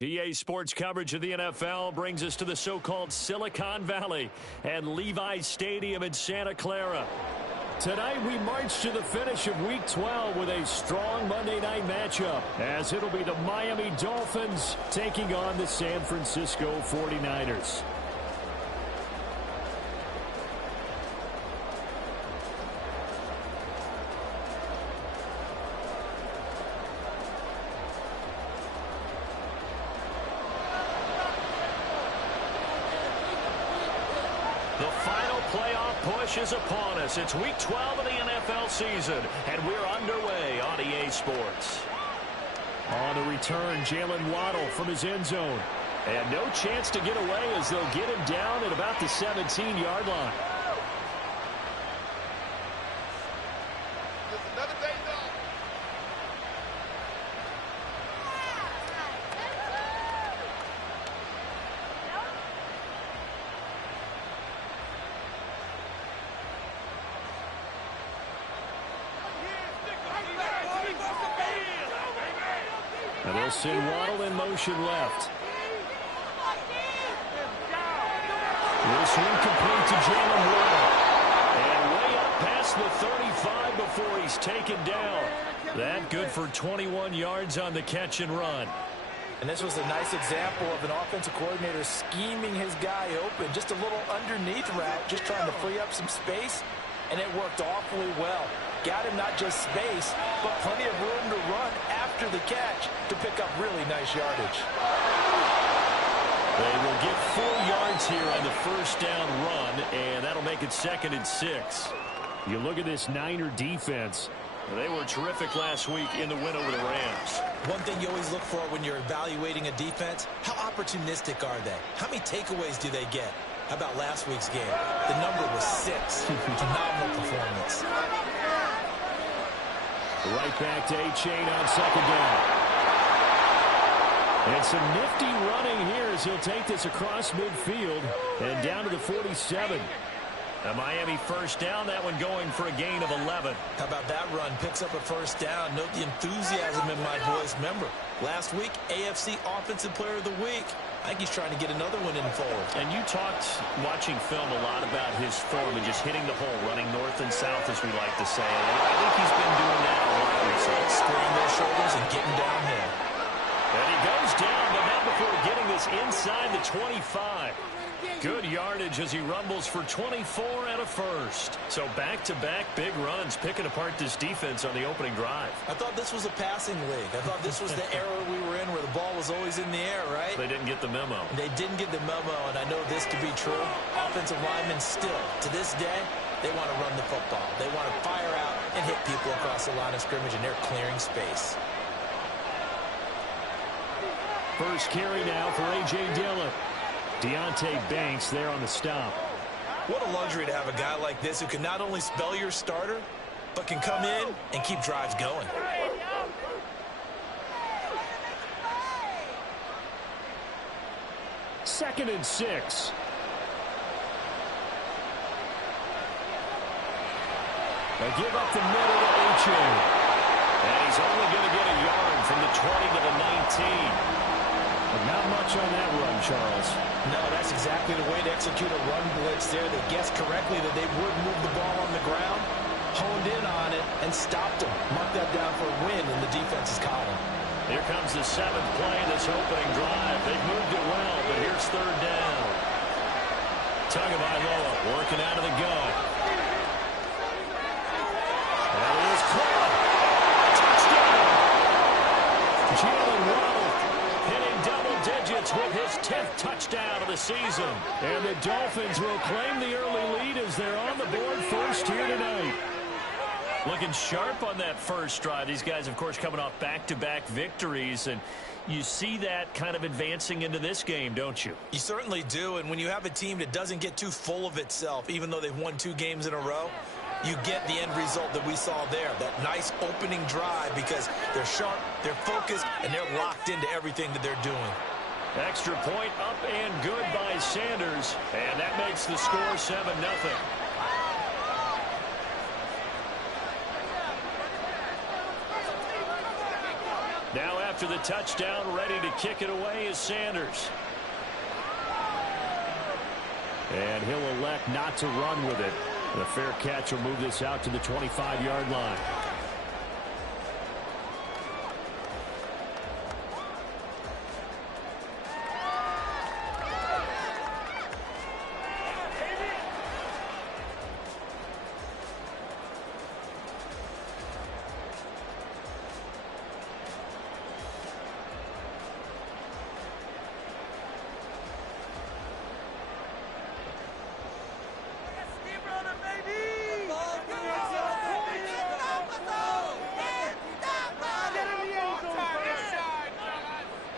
EA Sports coverage of the NFL brings us to the so-called Silicon Valley and Levi's Stadium in Santa Clara. Tonight we march to the finish of Week 12 with a strong Monday night matchup, as it'll be the Miami Dolphins taking on the San Francisco 49ers. Is upon us. It's Week 12 of the NFL season, and we're underway on EA Sports. On the return, Jalen Waddle from his end zone. And no chance to get away as they'll get him down at about the 17-yard line. And they'll send Waddle in motion left. This one complete to Jalen Waddle. And way up past the 35 before he's taken down. That good for 21 yards on the catch and run. And this was a nice example of an offensive coordinator scheming his guy open. Just a little underneath route, just trying to free up some space. And it worked awfully well. Got him not just space, but plenty of room to run after the catch to pick up really nice yardage. They will get 4 yards here on the first down run, and that'll make it 2nd and 6. You look at this Niner defense. They were terrific last week in the win over the Rams. One thing you always look for when you're evaluating a defense, how opportunistic are they? How many takeaways do they get? How about last week's game? The number was 6. Phenomenal performance. Right back to A-Chain on 2nd down. And some nifty running here as he'll take this across midfield and down to the 47. A Miami first down, that one going for a gain of 11. How about that run? Picks up a first down. Note the enthusiasm in my voice. Remember, last week, AFC Offensive Player of the Week. I think he's trying to get another one in forward. And you talked, watching film, a lot about his form and just hitting the hole, running north and south, as we like to say. And I think he's been doing that a lot recently. Squaring those shoulders and getting downhill. And he goes down, but not before getting this inside the 25. Good yardage as he rumbles for 24 and a first. So back-to-back big runs, picking apart this defense on the opening drive. I thought this was a passing league. I thought this was the era we were in where the ball was always in the air, right? They didn't get the memo. They didn't get the memo, and I know this to be true. Offensive linemen still, to this day, they want to run the football. They want to fire out and hit people across the line of scrimmage, and they're clearing space. First carry now for A.J. Dillon. Deonte Banks there on the stop. What a luxury to have a guy like this who can not only spell your starter, but can come in and keep drives going. Second and 6. A give up the middle to A-Chain. And he's only going to get a yard from the 20 to the 19. But not much on that run, Charles. No, that's exactly the way to execute a run blitz there. They guessed correctly that they would move the ball on the ground, honed in on it, and stopped them. Mark that down for a win in the defense's column. Here comes the 7th play in this opening drive. They've moved it well, but here's 3rd down. Tagovailoa working out of the gun. That is caught. Touchdown. Jalen Waddle hitting double digits with his 10th touchdown of the season. And the Dolphins will claim the early lead as they're on the board first here tonight. Looking sharp on that first drive. These guys, of course, coming off back-to-back victories, and you see that kind of advancing into this game, don't you? You certainly do, and when you have a team that doesn't get too full of itself, even though they've won 2 games in a row, you get the end result that we saw there, that nice opening drive, because they're sharp, they're focused, and they're locked into everything that they're doing. Extra point up and good by Sanders, and that makes the score 7-0. Now after the touchdown. Ready to kick it away is Sanders. And he'll elect not to run with it. The fair catch will move this out to the 25-yard line.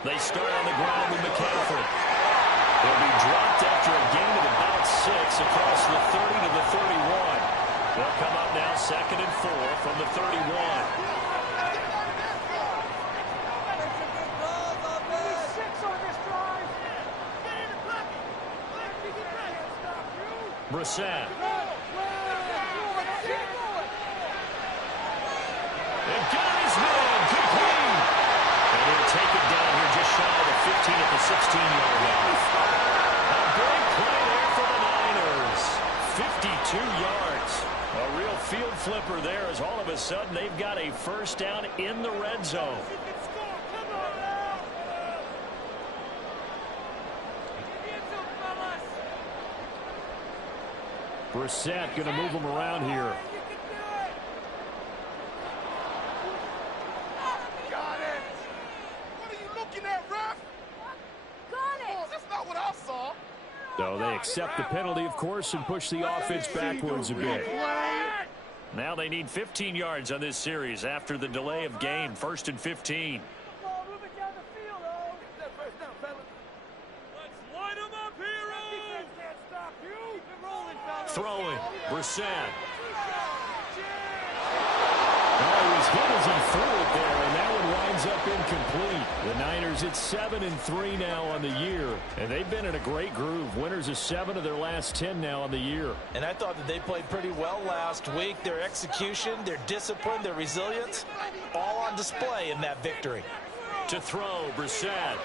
They start on the ground with McCaffrey. They'll be dropped after a gain of about 6 across the 30 to the 31. They'll come up now 2nd and 4 from the 31. Brissett. And got his man complete. And he'll take it down here just shy of the 15 at the 16-yard line. A great play there for the Niners. 52 yards. A real field flipper there as all of a sudden they've got a first down in the red zone. Brissett going to move him around here. So they accept the penalty, of course, and push the offense backwards a bit. Now they need 15 yards on this series after the delay of game. 1st and 15. Throwing. Brissett. Oh, he was hit as he threw it there, and that one winds up incomplete. The Niners at 7-3 now on the year, and they've been in a great groove. Winners of 7 of their last 10 now on the year. And I thought that they played pretty well last week. Their execution, their discipline, their resilience, all on display in that victory. To throw, Brissett.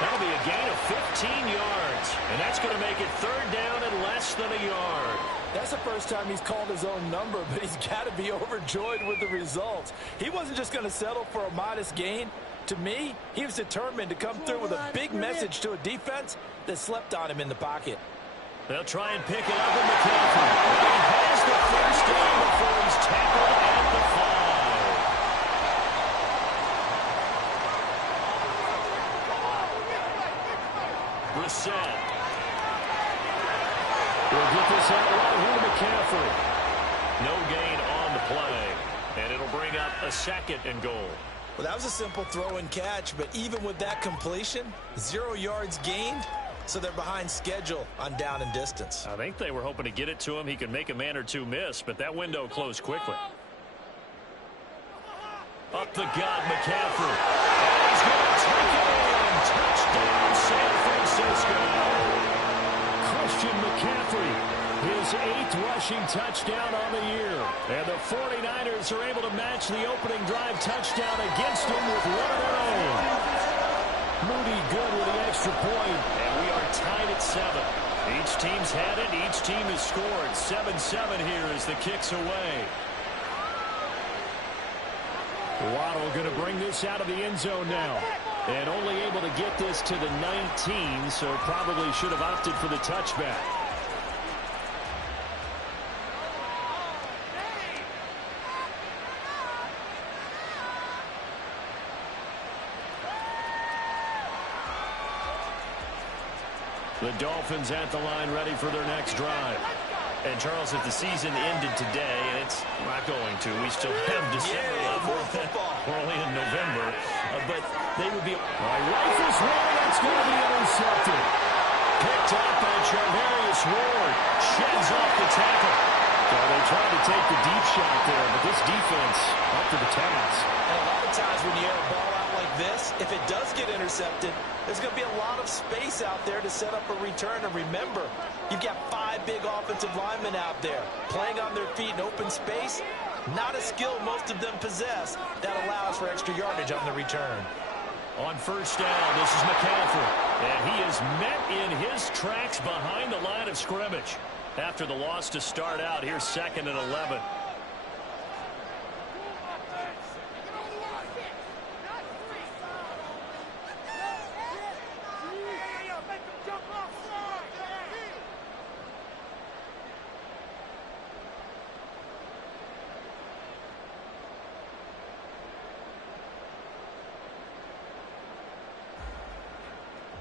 That'll be a gain of 15 yards, and that's going to make it 3rd down and less than a yard. That's the first time he's called his own number, but he's got to be overjoyed with the results. He wasn't just going to settle for a modest gain. To me, he was determined to come through with a big message to a defense that slept on him in the pocket. They'll try and pick it up with McCaffrey. He has the first down before he's tackled at the 5. Brissett. We'll get this out right here to McCaffrey. No gain on the play, and it'll bring up a 2nd and goal. Well, that was a simple throw and catch, but even with that completion, 0 yards gained, so they're behind schedule on down and distance. I think they were hoping to get it to him. He could make a man or two miss, but that window closed quickly. Up the gut, McCaffrey. And he's going to take it in. Touchdown, San Francisco. Christian McCaffrey, his 8th rushing touchdown on the year. And the 49ers are able to match the opening drive touchdown against them with one of their own. Moody good with the extra point, and we are tied at 7. Each team's had it. Each team has scored. 7-7 here as the kick's away. Waddle going to bring this out of the end zone now. And only able to get this to the 19, so probably should have opted for the touchback. The Dolphins at the line ready for their next drive. And, Charles, if the season ended today, and it's not going to, we still have December left. We're only in November. But they would be... Rifles one, that's going to be intercepted. Picked up by Charvarius Ward. Sheds off the tackle. So they tried to take the deep shot there, but this defense up to the task. And a lot of times when you air a ball out like this, if it does get intercepted, there's going to be a lot of space out there to set up a return. And remember, you've got 5 big offensive linemen out there playing on their feet in open space. Not a skill most of them possess that allows for extra yardage on the return. On first down, this is McCaffrey. And he is met in his tracks behind the line of scrimmage. After the loss to start out, here's 2nd and 11.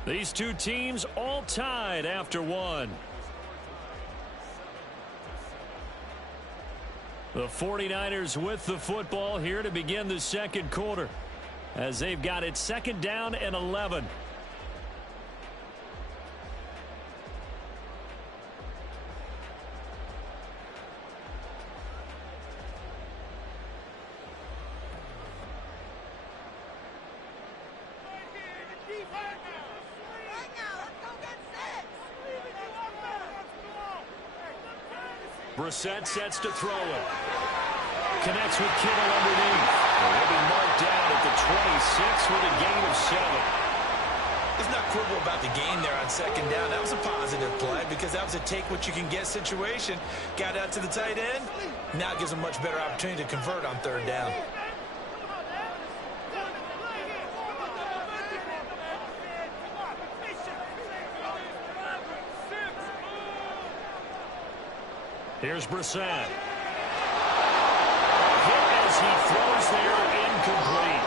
These two teams all tied after one. The 49ers with the football here to begin the second quarter as they've got it 2nd down and 11. Brissett sets to throw it. Connects with Kittle underneath. They'll be marked down at the 26 with a gain of 7. Let's not quibble about the gain there on 2nd down. That was a positive play because that was a take-what-you-can-get situation. Got out to the tight end. Now it gives them much better opportunity to convert on 3rd down. Here's Brissett. Hit as he throws there, incomplete.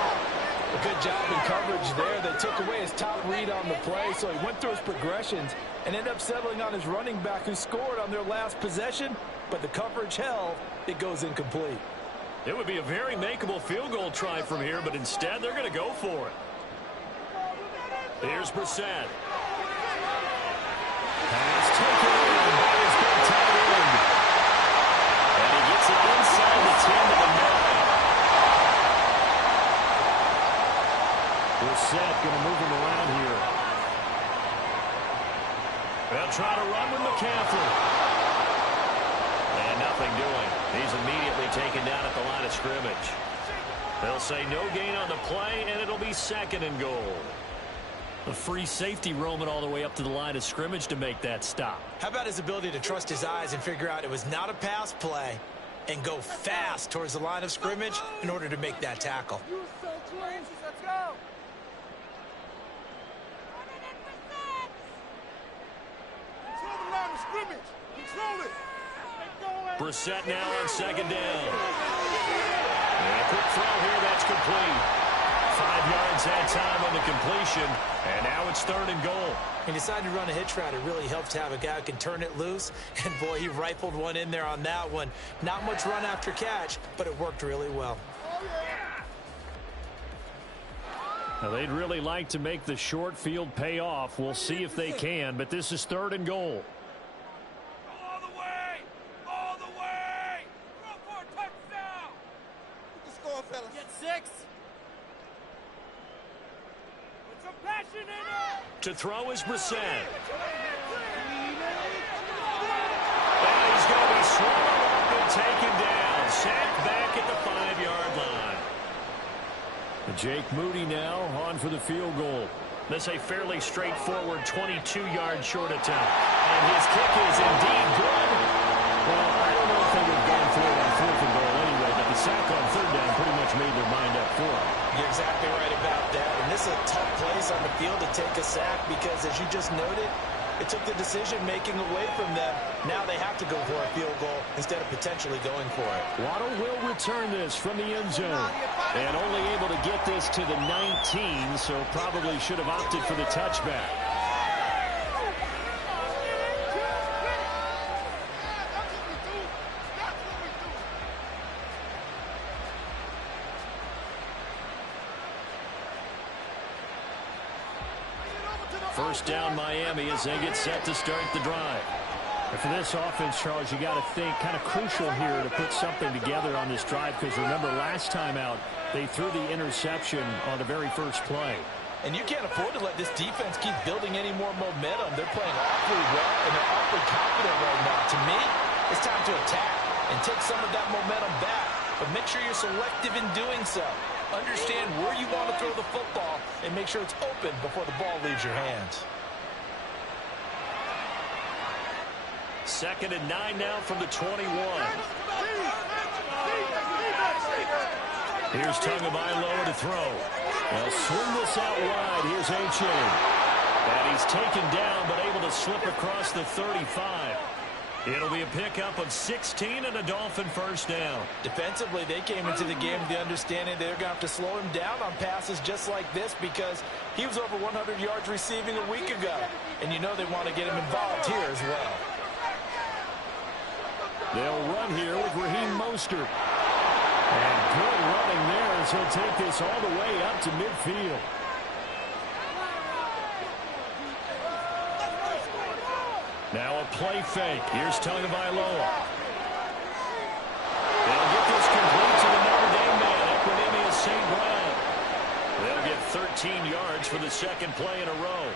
A good job in coverage there. They took away his top read on the play, so he went through his progressions and ended up settling on his running back who scored on their last possession, but the coverage held. It goes incomplete. It would be a very makeable field goal try from here, but instead they're going to go for it. Here's Brissett. Pass taken in by his big tight end. And he gets it inside the 10 to the 9. Brissett going to move him around here. They'll try to run with McCaffrey. And nothing doing. He's immediately taken down at the line of scrimmage. They'll say no gain on the play, and it'll be 2nd and goal. A free safety roaming all the way up to the line of scrimmage to make that stop. How about his ability to trust his eyes and figure out it was not a pass play and go fast towards the line of scrimmage in order to make that tackle. Let's go. Control the line of scrimmage. Control it. Brissett now on 2nd down. And a quick throw here, that's complete. 5 yards that time on the completion, and now it's 3rd and goal. He decided to run a hitch route. It really helps to have a guy who can turn it loose, and boy, he rifled one in there on that one. Not much run after catch, but it worked really well. Now, they'd really like to make the short field pay off. We'll see if they can, but this is 3rd and goal. All the way. All the way. Go for a touchdown. Let's score, fellas. Get 6. Put some passion in it. To throw is Brissett. And he's going to be swallowed up and taken down. Sacked back at the 5-yard line. Jake Moody now on for the field goal. This a fairly straightforward 22-yard short attempt. And his kick is indeed good. Well, I don't know if they would have gone for it on 4th and goal anyway, but the sack on 3rd down pretty much made their mind up for it. You're exactly right about that. And this is a tough place on the field to take a sack because, as you just noted, it took the decision-making away from them. Now they have to go for a field goal instead of potentially going for it. Waddle will return this from the end zone. And only able to get this to the 19, so probably should have opted for the touchback. First down Miami as they get set to start the drive. And for this offense, Charles, you got to think kind of crucial here to put something together on this drive because remember last time out they threw the interception on the very first play. And you can't afford to let this defense keep building any more momentum. They're playing awfully well and they're awfully confident right now. To me, it's time to attack and take some of that momentum back but make sure you're selective in doing so. Understand where you want to throw the football and make sure it's open before the ball leaves your hands. 2nd and 9 now from the 21. Here's Tagovailoa to throw. They'll swing this out wide. Here's A-Chain. And he's taken down, but able to slip across the 35. It'll be a pickup of 16 and a Dolphin first down. Defensively, they came into the game with the understanding they're going to have to slow him down on passes just like this because he was over 100 yards receiving a week ago. And you know they want to get him involved here as well. They'll run here with Raheem Mostert. And good running there as he'll take this all the way up to midfield. Now a play fake. Here's Tagovailoa. They'll get this complete to the Notre Dame man, Equanimeous St. Brown. They'll get 13 yards for the second play in a row.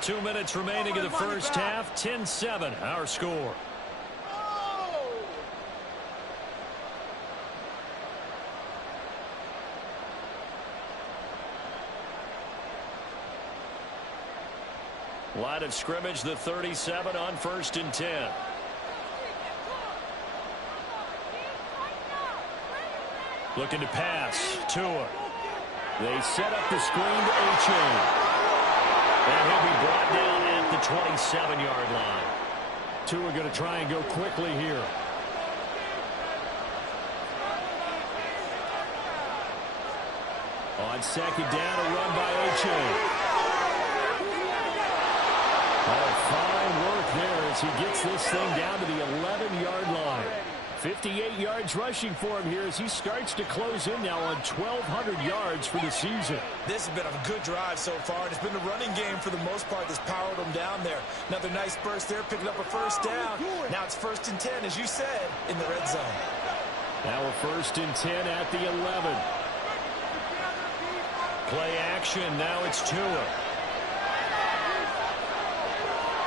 2 minutes remaining in the first half. 10-7, our score. Line of scrimmage, the 37 on 1st and 10. Looking to pass. Tua. They set up the screen to A-Chain. And he'll be brought down at the 27-yard line. Tua going to try and go quickly here. On 2nd down, a run by A-Chain. Oh, fine work there as he gets this thing down to the 11-yard line. 58 yards rushing for him here as he starts to close in now on 1,200 yards for the season. This has been a good drive so far. It's been the running game for the most part that's powered him down there. Another nice burst there, picking up a first down. Now it's 1st and 10, as you said, in the red zone. Now a 1st and 10 at the 11. Play action. Now it's Tua.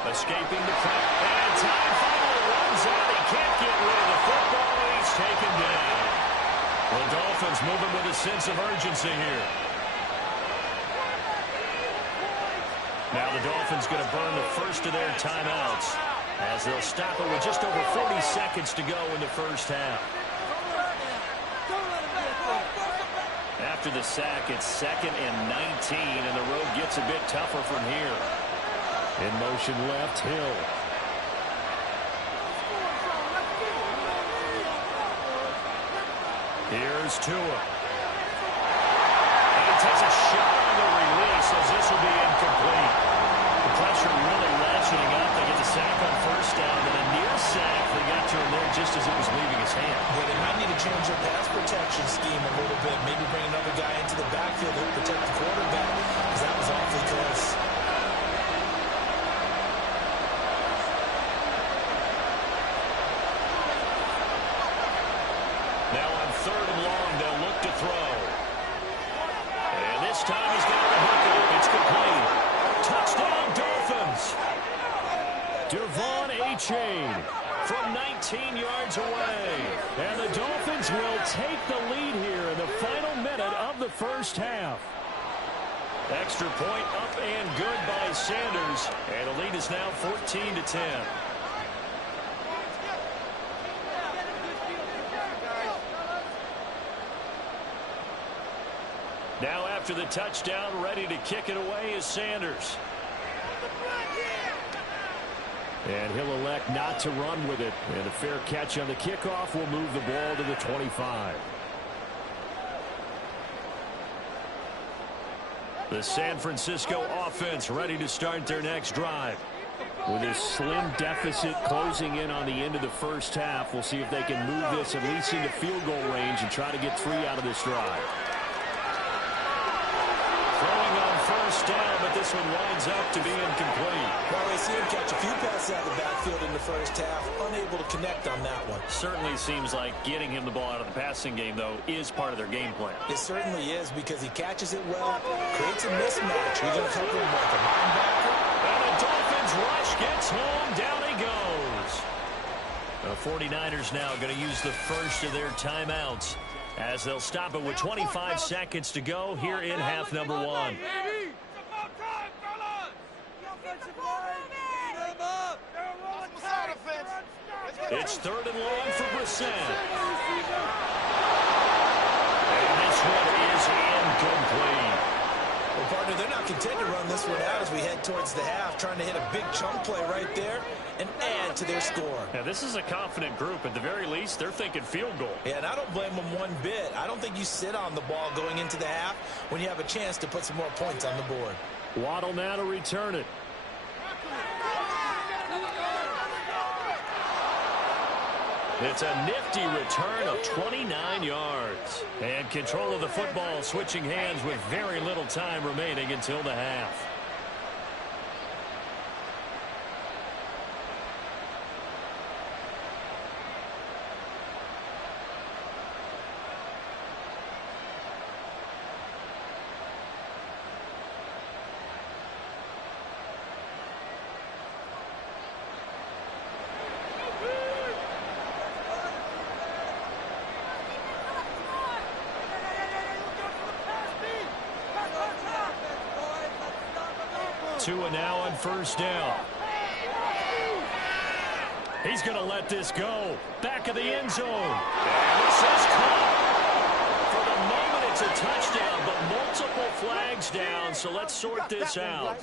Escaping the press. And time finally runs out. He can't get rid of the football, and he's taken down. The Dolphins moving with a sense of urgency here. Now the Dolphins going to burn the first of their timeouts as they'll stop it with just over 40 seconds to go in the first half. After the sack, it's 2nd and 19, and the road gets a bit tougher from here. In motion left, Hill. Here's Tua. And he takes a shot on the release as this will be incomplete. The pressure really ratcheting up. They get the sack on 1st down, and a near sack. They got to him there just as it was leaving his hand. Yeah, they might need to change their pass protection scheme a little bit. Maybe bring another guy into the backfield to protect the quarterback, because that was awfully close. Now on 3rd and long, they'll look to throw. And this time he's got the hook up. It's complete. Touchdown, Dolphins. Devon A-Chain from 19 yards away. And the Dolphins will take the lead here in the final minute of the first half. Extra point up and good by Sanders. And the lead is now 14-10. Now after the touchdown, ready to kick it away is Sanders. And he'll elect not to run with it. And a fair catch on the kickoff will move the ball to the 25. The San Francisco offense ready to start their next drive. With this slim deficit closing in on the end of the first half, we'll see if they can move this at least into field goal range and try to get 3 out of this drive. Throwing on 1st down, but this one winds up to be incomplete. Well, they see him catch a few passes out of the backfield in the first half, unable to connect on that one. Certainly seems like getting him the ball out of the passing game, though, is part of their game plan. It certainly is because he catches it well, creates a mismatch. He's going to cover him like a linebacker. And the Dolphins rush gets home. Down he goes. The 49ers now going to use the first of their timeouts as they'll stop it with 25 seconds to go here in half number one. It's third and long for Brissett. And this one is incomplete. Well, partner, they're not content to run this one out as we head towards the half, trying to hit a big chunk play right there and add to their score. Now, this is a confident group. At the very least, they're thinking field goal. Yeah, and I don't blame them one bit. I don't think you sit on the ball going into the half when you have a chance to put some more points on the board. Waddle now to return it. It's a nifty return of 29 yards. And control of the football switching hands with very little time remaining until the half. Tua now on first down. He's going to let this go. Back of the end zone. And this is caught. For the moment, it's a touchdown, but multiple flags down, so let's sort this out.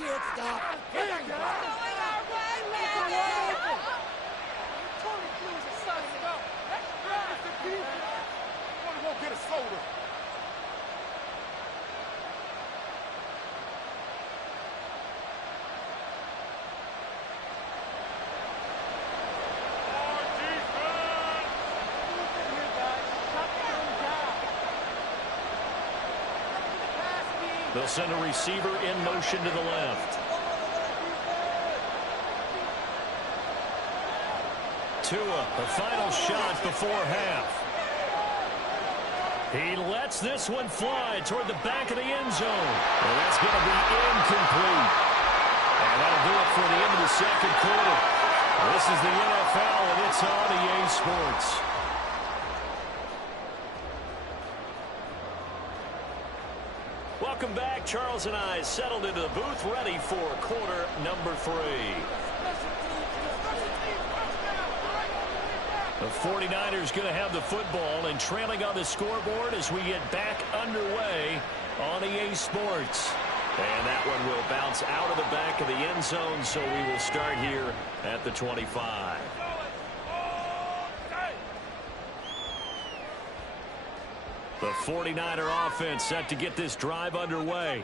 They'll send a receiver in motion to the left. Tua, the final shot before half. He lets this one fly toward the back of the end zone. And that's going to be incomplete. And that'll do it for the end of the second quarter. This is the NFL, and it's on EA Sports. Welcome back. Charles and I settled into the booth, ready for quarter number 3. The 49ers going to have the football and trailing on the scoreboard as we get back underway on EA Sports. And that one will bounce out of the back of the end zone, so we will start here at the 25. The 49er offense set to get this drive underway.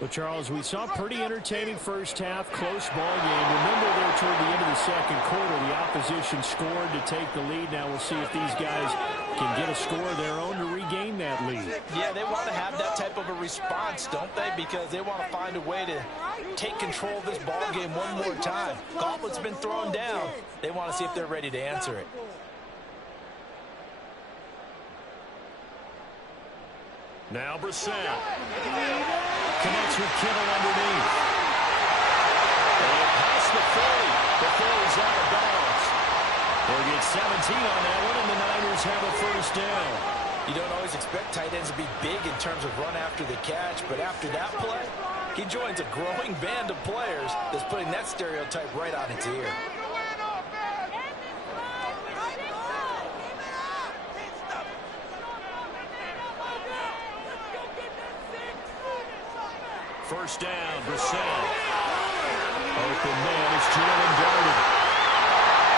Well, Charles, we saw a pretty entertaining first half, close ball game. Remember there toward the end of the second quarter, the opposition scored to take the lead. Now we'll see if these guys can get a score of their own to regain that lead. Yeah, they want to have that type of a response, don't they? Because they want to find a way to take control of this ball game one more time. Gauntlet's been thrown down. They want to see if they're ready to answer it. Now Brissett connects with Kittle underneath. And past the 40 before he's out of bounds. They'll get 17 on that one, and the Niners have a first down. You don't always expect tight ends to be big in terms of run after the catch, but after that play, he joins a growing band of players that's putting that stereotype right on its ear. First down, Brissett. Open man is Jalen Darden.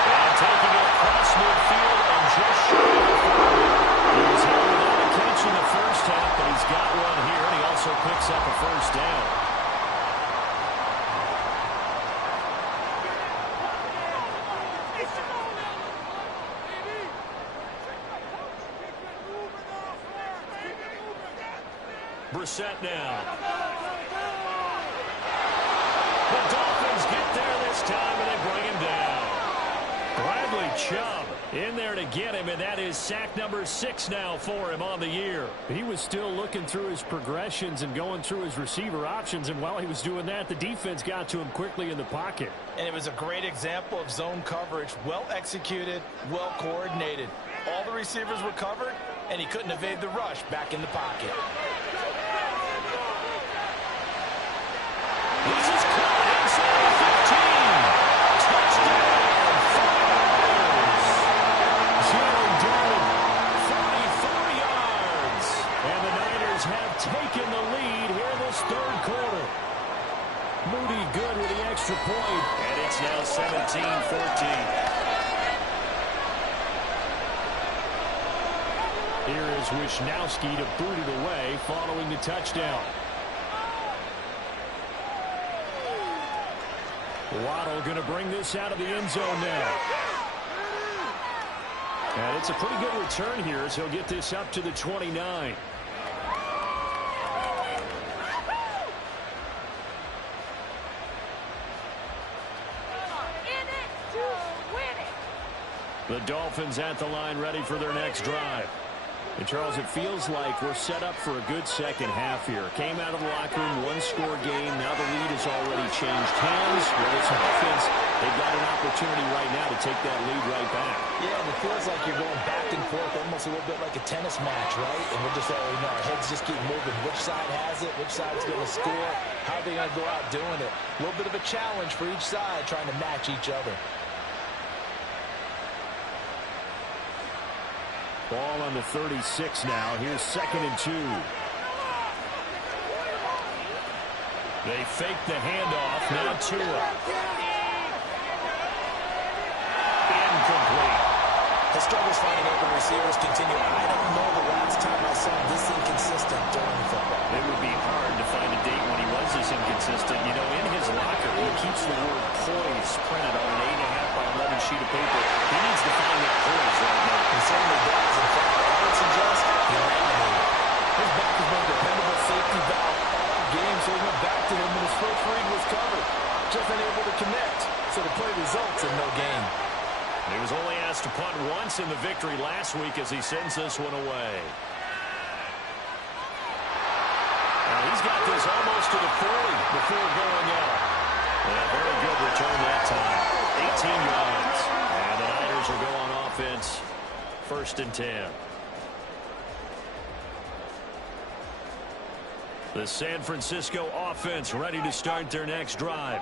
And taking it across midfield and just short of the 40. He was held without a catch in the first half, but he's got one here, and he also picks up a first down. Brissett now. The Dolphins get there this time, and they bring him down. Bradley Chubb In there to get him, and that is sack number 6 now for him on the year. He was still looking through his progressions and going through his receiver options, and while he was doing that, the defense got to him quickly in the pocket. And it was a great example of zone coverage, well executed, well coordinated. All the receivers were covered, and he couldn't evade the rush back in the pocket. This is caught inside 15. Touchdown, 49ers. Jalen Dillon, 44 yards. And the Niners have taken the lead here in this third quarter. Moody good with the extra point. And it's now 17-14. Here is Wisnowski to boot it away following the touchdown. Waddle going to bring this out of the end zone now. And it's a pretty good return here as he'll get this up to the 29. The Dolphins at the line ready for their next drive. And Charles, it feels like we're set up for a good second half here. Came out of the locker room, one-score game. Now the lead has already changed hands. With its offense, they've got an opportunity right now to take that lead right back. Yeah, and it feels like you're going back and forth, almost a little bit like a tennis match, right? And we're just already know our heads just keep moving. Which side has it? Which side's going to score? How are they going to go out doing it? A little bit of a challenge for each side, trying to match each other. Ball on the 36 now. Here's 2nd and 2. They fake the handoff. Now Tua. Incomplete. The struggles finding open receivers continue. I don't know the last time I saw this inconsistent during football. It would be hard to find a date when he was this inconsistent. You know, in his locker, he keeps the word poise printed on an 8.5 by 11 sheet of paper. He needs to find that poise right now. He certainly does. In fact, I would suggest he laminated. His back has been a dependable safety valve all game, so he went back to him when his first read was covered. Just unable to connect, so the play results in no gain. He was only asked to punt once in the victory last week as he sends this one away. Now he's got this almost to the 40 before going out. And a very good return that time. 18 yards. And the Niners will go on offense. 1st and 10. The San Francisco offense ready to start their next drive.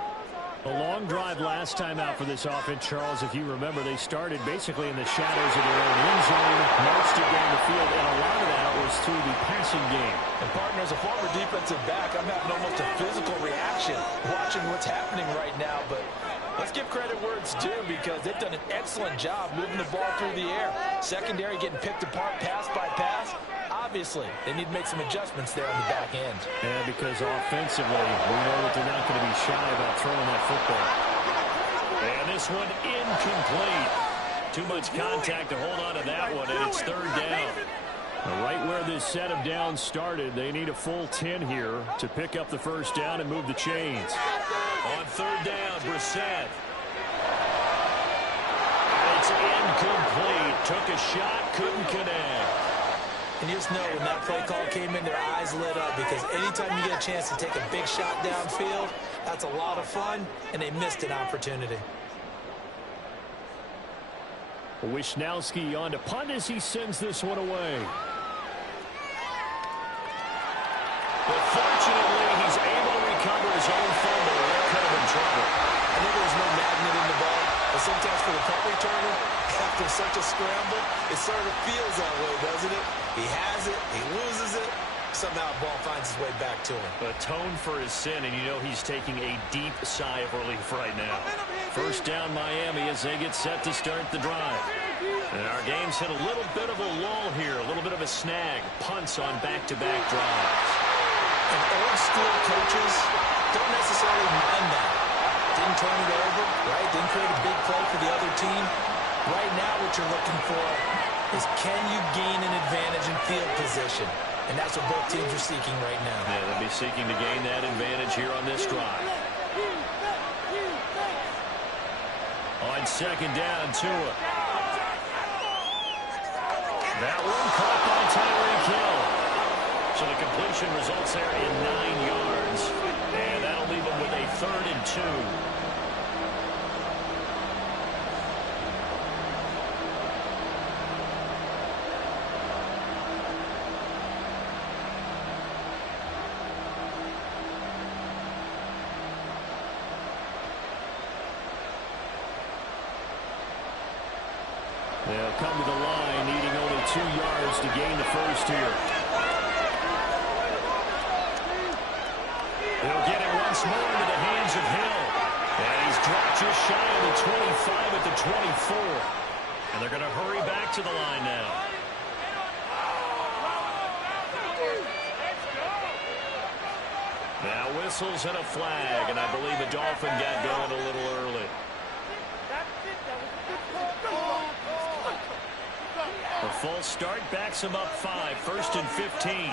A long drive last time out for this offense, Charles. If you remember, they started basically in the shadows of their own end zone, marched it down the field, and a lot of that was through the passing game. And partner, as a former defensive back, I'm having almost a physical reaction watching what's happening right now. But let's give credit where it's due because they've done an excellent job moving the ball through the air. Secondary getting picked apart pass by pass. Obviously, they need to make some adjustments there on the back end. Yeah, because offensively, we know that they're not going to be shy about throwing that football. And this one incomplete. Too much contact to hold on to that one, and it's 3rd down. Right where this set of downs started, they need a full 10 here to pick up the 1st down and move the chains. On 3rd down, Brissett. And it's incomplete. Took a shot, couldn't connect. And you just know when that play call came in, their eyes lit up because anytime you get a chance to take a big shot downfield, that's a lot of fun, and they missed an opportunity. Wisnowski on to punt as he sends this one away. But fortunately, he's able to recover his own fumble. They're kind of in trouble. I know there's no magnet in the ball, but sometimes for the punt returner, after such a scramble, it sort of feels that way, doesn't it? He has it, he loses it, somehow the ball finds its way back to him. Atone for his sin, and you know he's taking a deep sigh of relief right now. 1st down Miami as they get set to start the drive. And our game's hit a little bit of a lull here, a little bit of a snag. Punts on back-to-back drives. And old school coaches don't necessarily mind that. Didn't turn it over, right? Didn't create a big play for the other team. Right now what you're looking for is can you gain an advantage in field position? And that's what both teams are seeking right now. Yeah, they'll be seeking to gain that advantage here on this drive. On 2nd down, Tua. That one caught by Tyreek Hill. So the completion results there in 9 yards. And that'll leave him with a 3rd and 2. They'll come to the line, needing only 2 yards to gain the first here. They'll get it once more into the hands of Hill. And he's dropped just shy of the 25 at the 24. And they're going to hurry back to the line now. Now whistles and a flag, and I believe the Dolphin got going a little early. A false start backs him up 5, 1st and 15.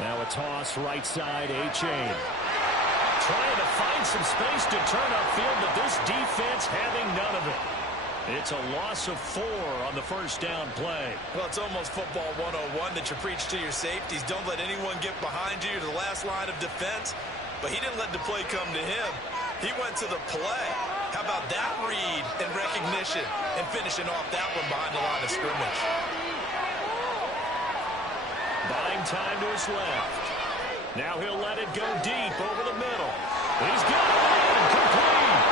Now a toss right side, A-Chain. Trying to find some space to turn upfield, but this defense having none of it. It's a loss of 4 on the first down play. Well, it's almost football 101 that you preach to your safeties. Don't let anyone get behind you to the last line of defense. But he didn't let the play come to him. He went to the play. How about that read and recognition and finishing off that one behind the line of scrimmage? Buying time to his left. Now he'll let it go deep over the middle. He's got it in, complete.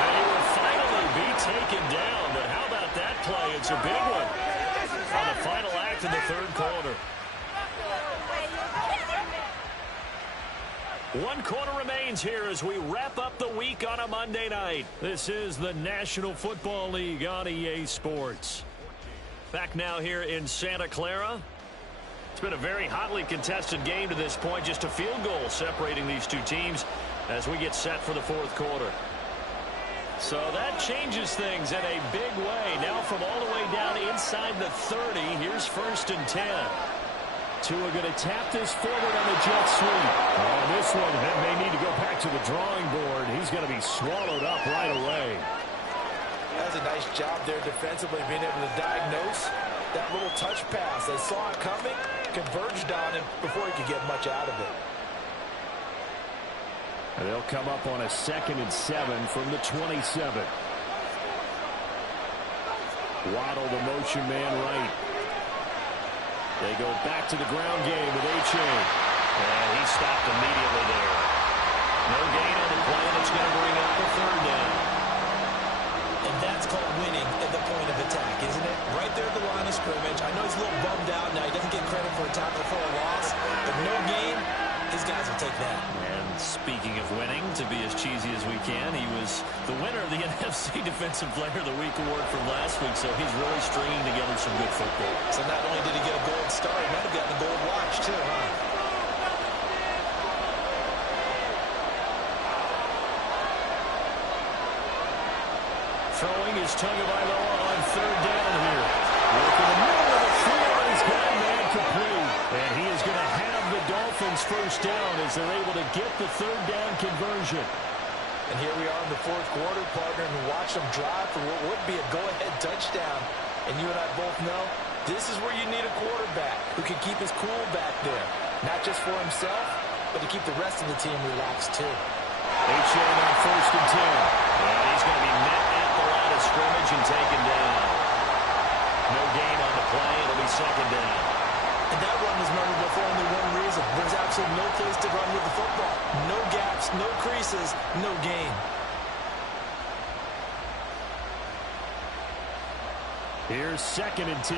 Now he will finally be taken down, but how about that play? It's a big one on the final act of the 3rd quarter. 1 quarter remains here as we wrap up the week on a Monday night. This is the National Football League on EA Sports. Back now here in Santa Clara. It's been a very hotly contested game to this point. Just a field goal separating these two teams as we get set for the 4th quarter. So that changes things in a big way. Now from all the way down inside the 30, here's 1st and 10. Tua going to tap this forward on the jet sweep. On this one, may need to go back to the drawing board. He's going to be swallowed up right away. That was a nice job there defensively, being able to diagnose that little touch pass. They saw it coming, converged on him before he could get much out of it. And they'll come up on a 2nd and 7 from the 27. Waddle, the motion man right. They go back to the ground game with A-Chain. And he stopped immediately there. No gain on the play, and it's going to bring up a 3rd down. And that's called winning at the point of attack, isn't it? Right there at the line of scrimmage. I know he's a little bummed out now. He doesn't get credit for a tackle for a loss. But no gain, his guys will take that. And speaking of winning, to be as cheesy as we can, he was the winner of the NFC Defensive Player of the Week award from last week, so he's really stringing together some good football. So not only did he get a gold star, he might have gotten a gold watch too, huh? Throwing is Tagovailoa on 3rd down here. Look in the middle of the field, he's got a man complete. And he is going to have the Dolphins' 1st down as they're able to get the 3rd down conversion. And here we are in the 4th quarter, partner, and watch them drive for what would be a go-ahead touchdown. And you and I both know this is where you need a quarterback who can keep his cool back there. Not just for himself, but to keep the rest of the team relaxed too. A-Chain on 1st and 10. And he's going to be met at the line of scrimmage and taken down. No gain on the play. It'll be 2nd down. And that run was memorable for only one reason. There's absolutely no place to run with the football. No gaps, no creases, no gain. Here's 2nd and 10.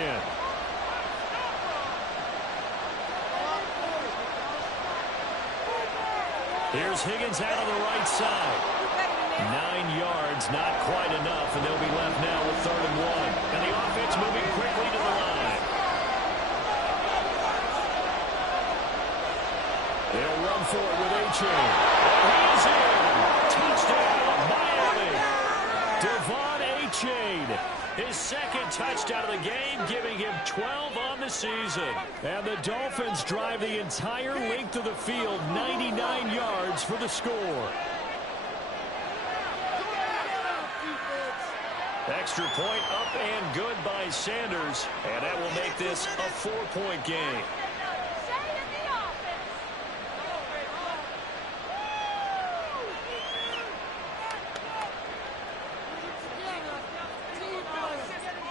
Here's Higgins out on the right side. 9 yards, not quite enough, and they'll be left now with 3rd and 1. And the offense moving quickly to the line. They'll run for it with A-Chain. He's in. Touchdown, Miami. Devon A-Chain. His 2nd touchdown of the game, giving him 12 on the season. And the Dolphins drive the entire length of the field, 99 yards for the score. Extra point up and good by Sanders, and that will make this a 4-point game.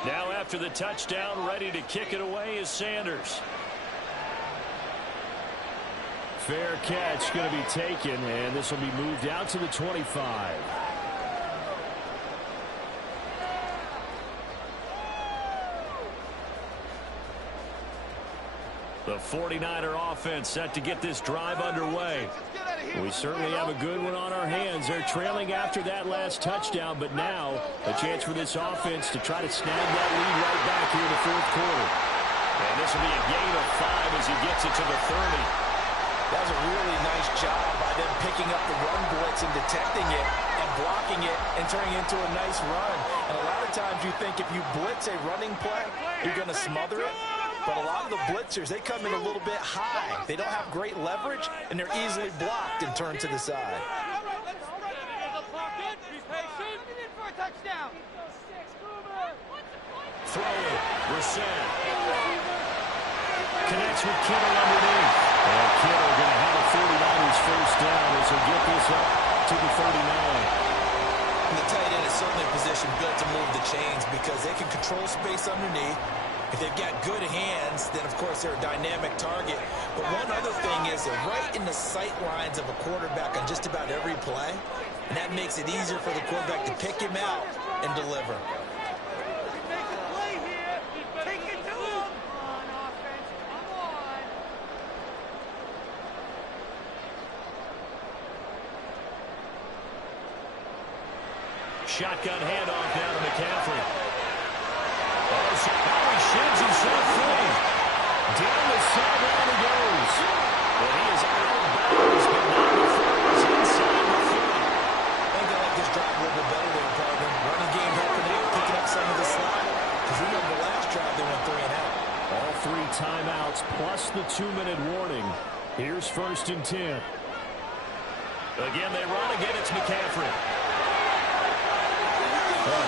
Now after the touchdown, ready to kick it away is Sanders. Fair catch going to be taken, and this will be moved out to the 25. The 49er offense set to get this drive underway. We certainly have a good one on our hands. They're trailing after that last touchdown, but now a chance for this offense to try to snag that lead right back here in the fourth quarter. And this will be a gain of 5 as he gets it to the 30. That was a really nice job by them picking up the run blitz and detecting it and blocking it and turning it into a nice run. And a lot of times you think if you blitz a running play, you're going to smother it. But a lot of the blitzers, they come in a little bit high. They don't have great leverage, and they're easily blocked and turned to the side. Throwing, Brissett. Connects with Kittle underneath. And Kittle going to have a 49ers first down as he'll get this up to the 39. And the tight end is certainly a position built to move the chains because they can control space underneath. If they've got good hands, then of course they're a dynamic target. But one other thing is they're right in the sight lines of a quarterback on just about every play. And that makes it easier for the quarterback to pick him out and deliver. Shotgun handoff down to McCaffrey. Now he sheds himself free. Down the sideline he goes. But he is out of bounds, but not before he's inside the 30. I think I like this drive a little bit better there, partner. Running game helping out, picking up some of the slack. Because remember the last drive they went 3 and out. All 3 timeouts plus the 2-minute warning. Here's 1st and 10. Again, they run again. It's McCaffrey.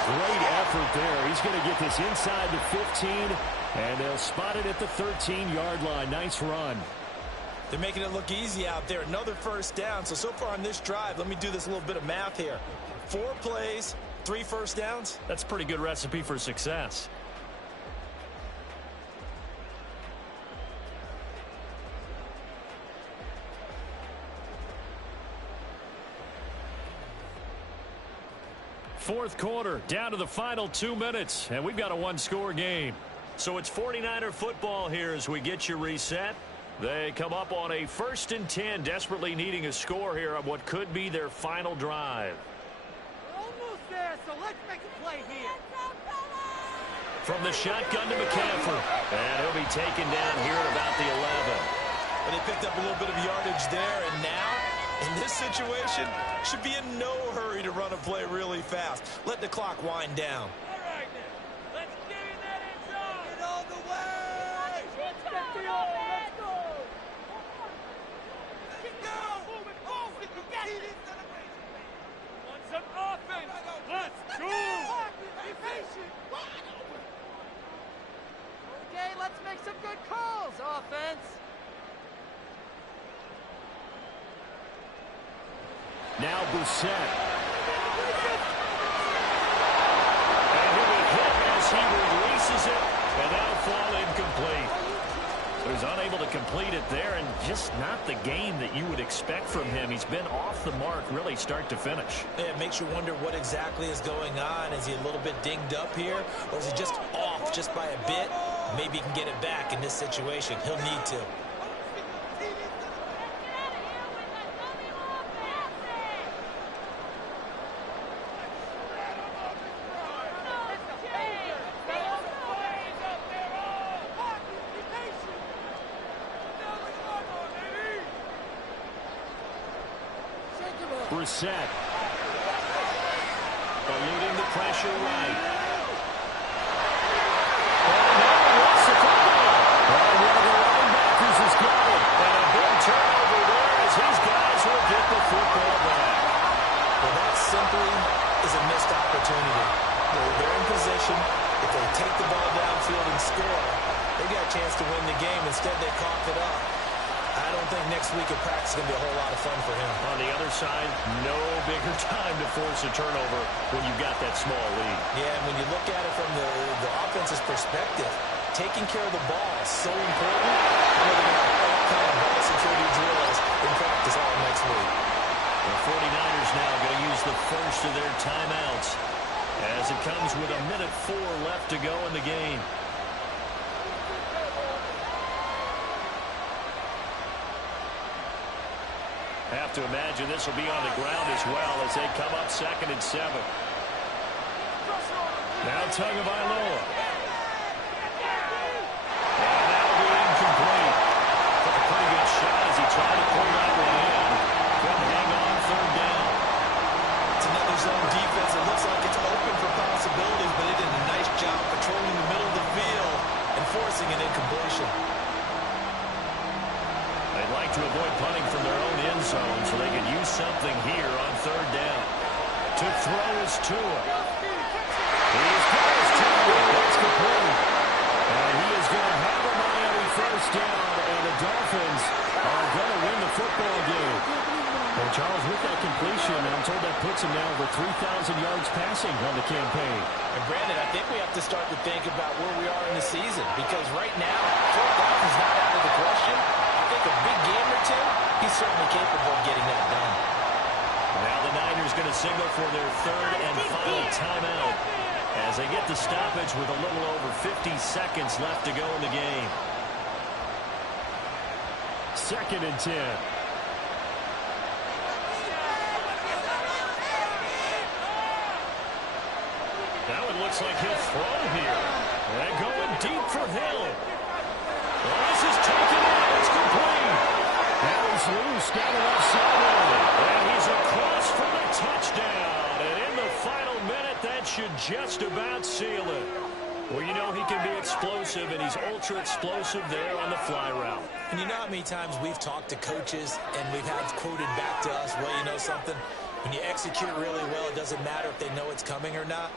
Great effort there. He's going to get this inside the 15, and they'll spot it at the 13-yard line. Nice run. They're making it look easy out there. Another first down. So far on this drive, let me do this little bit of math here. 4 plays, 3 first downs. That's a pretty good recipe for success. Fourth quarter, down to the final 2 minutes, and we've got a 1-score game. So it's 49er football here as we get you reset. They come up on a 1st and 10, desperately needing a score here on what could be their final drive. We're almost there, so let's make a play here. From the shotgun to McCaffrey, and he'll be taken down here at about the 11. But they picked up a little bit of yardage there, and now, in this situation, should be in no hurry to run a play really fast. Let the clock wind down. All right, now. Let's get in that end zone. Get all the way. Let's get the let's go. Let's go. Move it forward. You got it. Want some offense. Let's go. Be patient. Okay, let's make some good calls, offense. Now Brissett. And he'll be hit as he releases it, and that'll fall incomplete. So he's unable to complete it there, and just not the game that you would expect from him. He's been off the mark really start to finish. Yeah, it makes you wonder what exactly is going on. Is he a little bit dinged up here, or is he just off just by a bit? Maybe he can get it back in this situation. He'll need to. Brissett. Eluding the pressure right. And one of the linebackers has got it. And a big turnover there as his guys will get the football back. Well, that simply is a missed opportunity. They're in cough it up, I don't think next week at practice is going to be a whole lot of fun for him. On the other side, no bigger time to force a turnover when you've got that small lead. Yeah, and when you look at it from the offense's perspective, taking care of the ball is so important. I know they're going to have all kind of ball security drills in practice all next week. The 49ers now going to use the first of their timeouts as it comes with 1:04 left to go in the game. Have to imagine this will be on the ground as well as they come up 2nd and 7. Now Tagovailoa. And that'll be incomplete. Took a pretty good shot as he tried to pull that one in. Couldn't hang on 3rd down. It's another zone defense. It looks like it's open for possibilities, but it did a nice job patrolling the middle of the field and forcing an incompletion. They'd like to avoid punting from their own end zone so they can use something here on 3rd down. To throw is Tua. He's close to it. That's complete. And he is going to have a Miami 1st down, and the Dolphins are going to win the football game. Well, Charles, with that completion, I'm told that puts him now over 3,000 yards passing on the campaign. And Brandon, I think we have to start to think about where we are in the season, because right now, 4th down is not out of the question. I think a big game or two, he's certainly capable of getting that done. Now the Niners going to signal for their 3rd and final timeout as they get the stoppage with a little over 50 seconds left to go in the game. 2nd and 10. Now it looks like he'll throw here. And going deep for Hill. Well, this is taken in. It's complete. Now he's loose down the left sideline. And he's across for the touchdown. And in the final minute, that should just about seal it. Well, you know he can be explosive, and he's ultra-explosive there on the fly route. And you know how many times we've talked to coaches and we've had quoted back to us, well, you know something? When you execute really well, it doesn't matter if they know it's coming or not.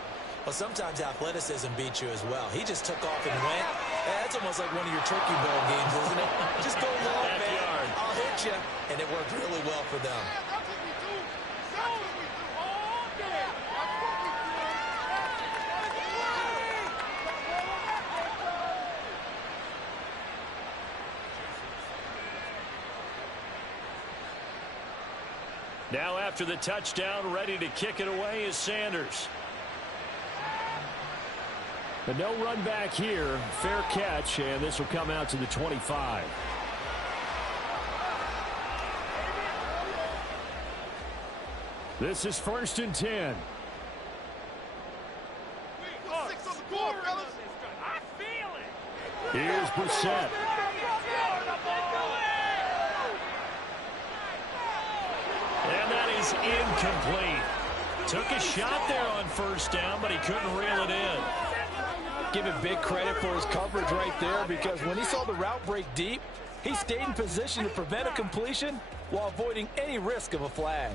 Well, sometimes athleticism beats you as well. He just took off and went. That's almost like one of your Turkey Bowl games, isn't it? Just go long, man. I'll hit you. And it worked really well for them. Now after the touchdown, ready to kick it away is Sanders. But no run back here. Fair catch, and this will come out to the 25. This is 1st and 10. Here's Brissett. And that is incomplete. Took a shot there on 1st down, but he couldn't reel it in. Give him big credit for his coverage right there, because when he saw the route break deep, he stayed in position to prevent a completion while avoiding any risk of a flag.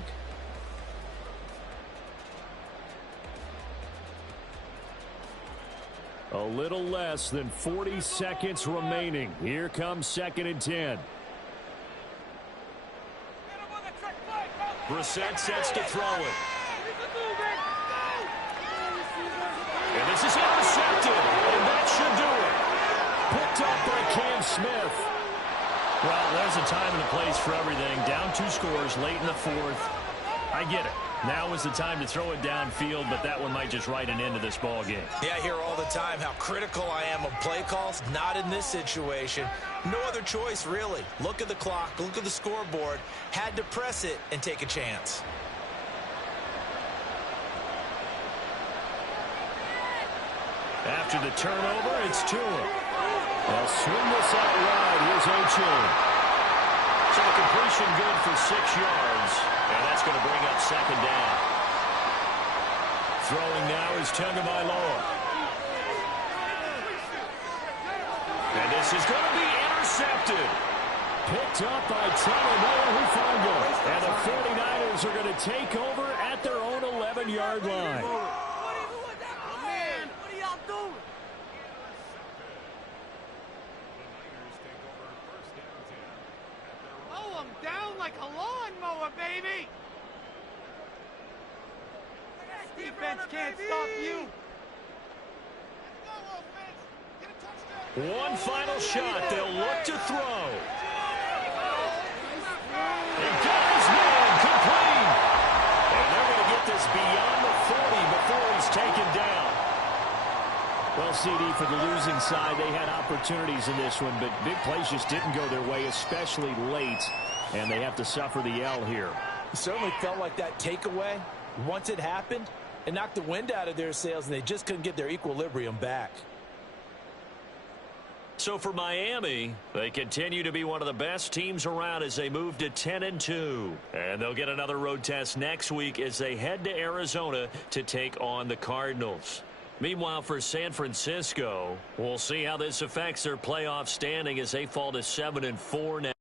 A little less than 40 seconds remaining. Here comes 2nd and 10. Brissett sets to throw it. And this is intercepted, and that should do it. Picked up by Cam Smith. Well, there's a time and a place for everything. Down 2 scores late in the 4th. I get it. Now is the time to throw it downfield, but that one might just write an end to this ball game. Yeah, I hear all the time how critical I am of play calls. Not in this situation. No other choice, really. Look at the clock, look at the scoreboard. Had to press it and take a chance. After the turnover, it's Tua. They'll swing this out wide. Here's Achane. So the completion good for 6 yards. And that's going to bring up 2nd down. Throwing now is Tagovailoa. And this is going to be intercepted. Picked up by Talanoa Hufanga. And the 49ers are going to take over at their own 11-yard line. What are y'all doing? down like a lawnmower, baby! Defense can't stop you! One final shot. They'll look to throw. He got his man complete. And they're going to get this beyond the 40 before he's taken down. Well, CD, for the losing side, they had opportunities in this one, but big plays just didn't go their way, especially late, and they have to suffer the L here. It certainly felt like that takeaway, once it happened, it knocked the wind out of their sails, and they just couldn't get their equilibrium back. So for Miami, they continue to be one of the best teams around as they move to 10-2. And they'll get another road test next week as they head to Arizona to take on the Cardinals. Meanwhile, for San Francisco, we'll see how this affects their playoff standing as they fall to 7-4 now.